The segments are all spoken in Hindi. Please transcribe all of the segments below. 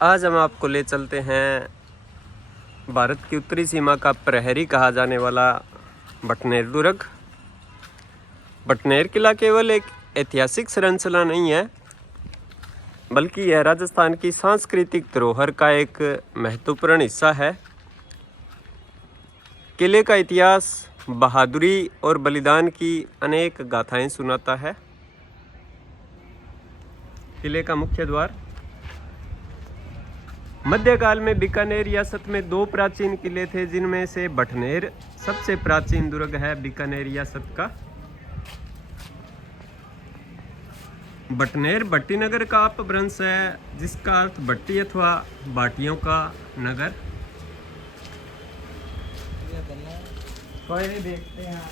आज हम आपको ले चलते हैं भारत की उत्तरी सीमा का प्रहरी कहा जाने वाला बटनेर दुर्ग। बटनेर किला केवल एक ऐतिहासिक संरचना नहीं है, बल्कि यह राजस्थान की सांस्कृतिक धरोहर का एक महत्वपूर्ण हिस्सा है। किले का इतिहास बहादुरी और बलिदान की अनेक गाथाएं सुनाता है। किले का मुख्य द्वार। मध्यकाल में बीकानेर रियासत में 2 प्राचीन किले थे, जिनमें से बटनेर सबसे प्राचीन दुर्ग है बीकानेर रियासत का। बटनेर भट्टीनगर का अपभ्रंश है, जिसका अर्थ भट्टी अथवा भाटियों का नगर। देखते हैं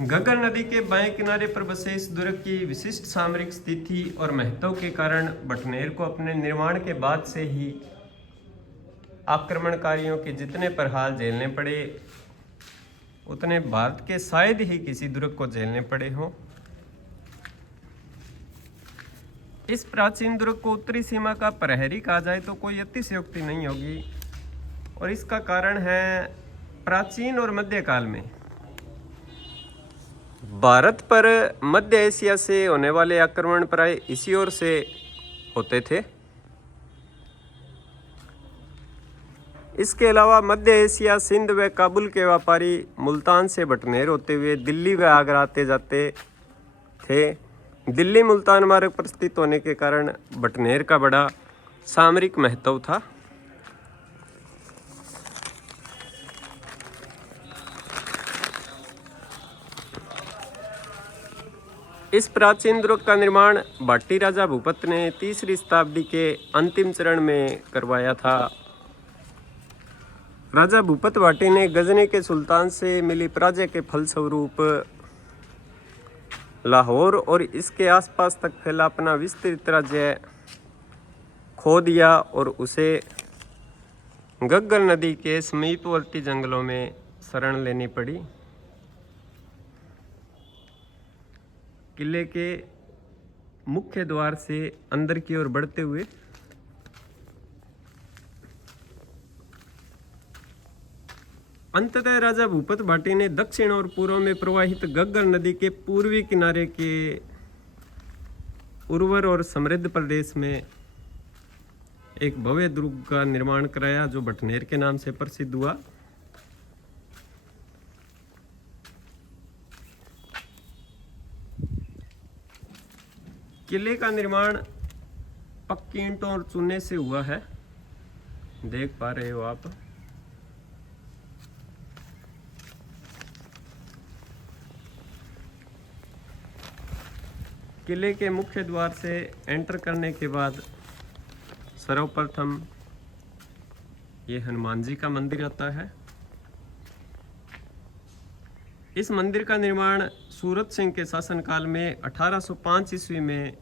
घग्गर नदी के बाएं किनारे पर बसे इस दुर्ग की विशिष्ट सामरिक स्थिति और महत्व के कारण बटनेर को अपने निर्माण के बाद से ही आक्रमणकारियों के जितने प्रहार झेलने पड़े, उतने भारत के शायद ही किसी दुर्ग को झेलने पड़े हों। इस प्राचीन दुर्ग को उत्तरी सीमा का प्रहरी कहा जाए तो कोई अतिशयोक्ति नहीं होगी, और इसका कारण है प्राचीन और मध्यकाल में भारत पर मध्य एशिया से होने वाले आक्रमण प्राय इसी ओर से होते थे। इसके अलावा मध्य एशिया, सिंध व काबुल के व्यापारी मुल्तान से बटनेर होते हुए दिल्ली व आगरा आते जाते थे। दिल्ली मुल्तान मार्ग पर स्थित होने के कारण बटनेर का बड़ा सामरिक महत्व था। इस प्राचीन दुर्ग का निर्माण भाटी राजा भूपत ने 3री शताब्दी के अंतिम चरण में करवाया था। राजा भूपत भाटी ने गजनी के सुल्तान से मिली पराजय के फलस्वरूप लाहौर और इसके आसपास तक फैला अपना विस्तृत राज्य खो दिया और उसे घग्गर नदी के समीपवर्ती जंगलों में शरण लेनी पड़ी। किले के मुख्य द्वार से अंदर की ओर बढ़ते हुए अंततः राजा भूपत भाटी ने दक्षिण और पूर्व में प्रवाहित घग्गर नदी के पूर्वी किनारे के उर्वर और समृद्ध प्रदेश में एक भव्य दुर्ग का निर्माण कराया, जो बटनेर के नाम से प्रसिद्ध हुआ। किले का निर्माण पक्की ईंटों और चूने से हुआ है, देख पा रहे हो आप। किले के मुख्य द्वार से एंटर करने के बाद सर्वप्रथम ये हनुमान जी का मंदिर आता है। इस मंदिर का निर्माण सूरत सिंह के शासनकाल में 1805 ईस्वी में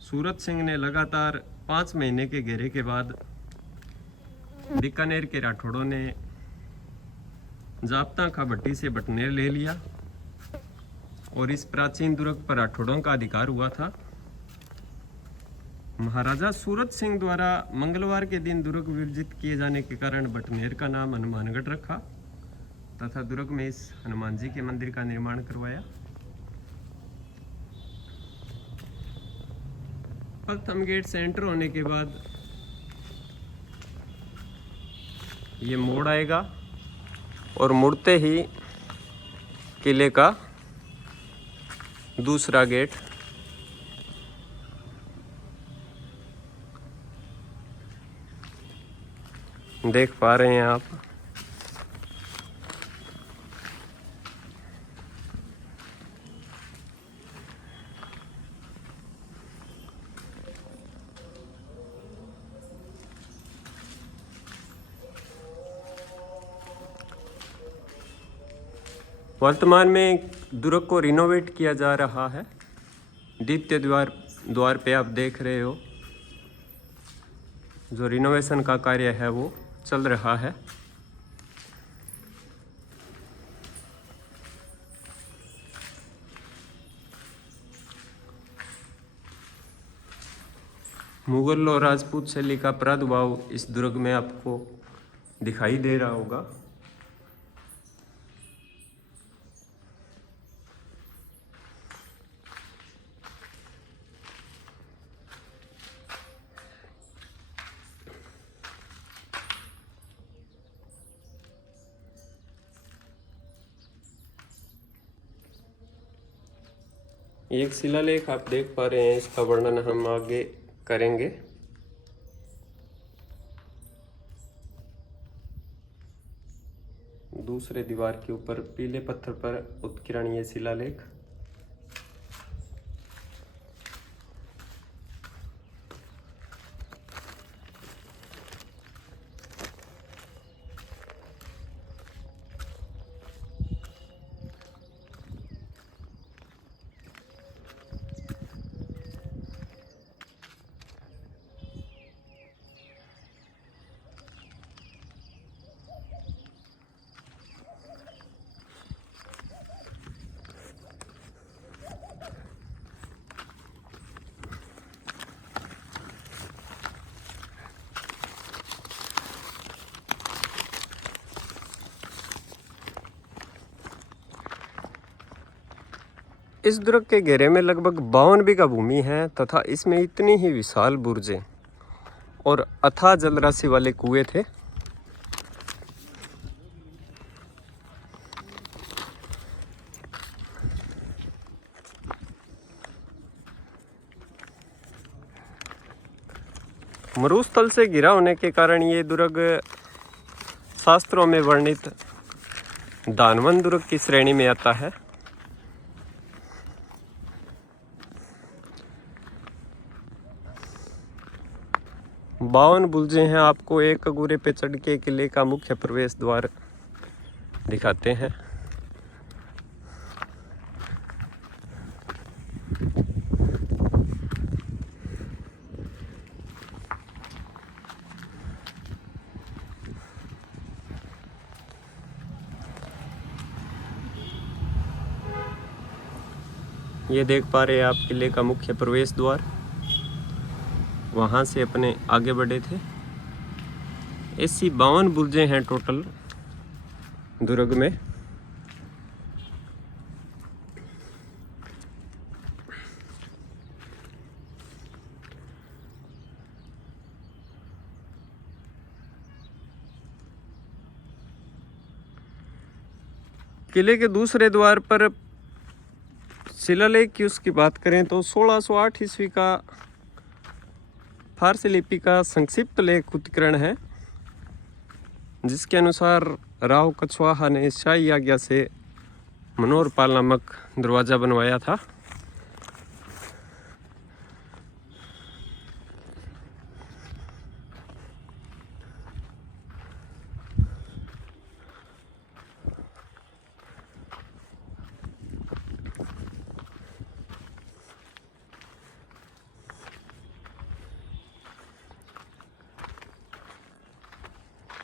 सूरत सिंह ने लगातार 5 महीने के घेरे के बाद बीकानेर के राठौड़ों ने जाप्ता का भट्टी से बटनेर ले लिया, और इस प्राचीन दुर्ग पर राठौड़ों का अधिकार हुआ था। महाराजा सूरत सिंह द्वारा मंगलवार के दिन दुर्ग विरजित किए जाने के कारण बटनेर का नाम हनुमानगढ़ रखा तथा दुर्ग में इस हनुमान जी के मंदिर का निर्माण करवाया। प्रथम गेट से एंटर होने के बाद ये मोड़ आएगा, और मुड़ते ही किले का दूसरा गेट देख पा रहे हैं आप। वर्तमान में दुर्ग को रिनोवेट किया जा रहा है। द्वितीय द्वार पे आप देख रहे हो जो रिनोवेशन का कार्य है वो चल रहा है। मुगल और राजपूत शैली का प्रादुर्भाव इस दुर्ग में आपको दिखाई दे रहा होगा। एक शिलालेख आप देख पा रहे हैं, इसका वर्णन हम आगे करेंगे। दूसरे दीवार के ऊपर पीले पत्थर पर उत्कीर्ण ये शिलालेख। इस दुर्ग के घेरे में लगभग 52 बीघा भूमि है तथा इसमें इतनी ही विशाल बुर्जें और अथाह जलराशि वाले कुएं थे। मरुस्थल से घिरा होने के कारण ये दुर्ग शास्त्रों में वर्णित दानवन दुर्ग की श्रेणी में आता है। बावन बुर्जें हैं। आपको एक अगूरे पे चढ़ के किले का मुख्य प्रवेश द्वार दिखाते हैं। ये देख पा रहे हैं आप किले का मुख्य प्रवेश द्वार, वहाँ से अपने आगे बढ़े थे। ऐसी 52 बुर्जें हैं टोटल दुर्ग में। किले के दूसरे द्वार पर शिलालेख की उसकी बात करें तो 1608 ईस्वी का फारसी लिपि का संक्षिप्त लेख उत्कीर्ण है, जिसके अनुसार राव कछवाहा ने शाही आज्ञा से मनोहरपाल नामक दरवाज़ा बनवाया था।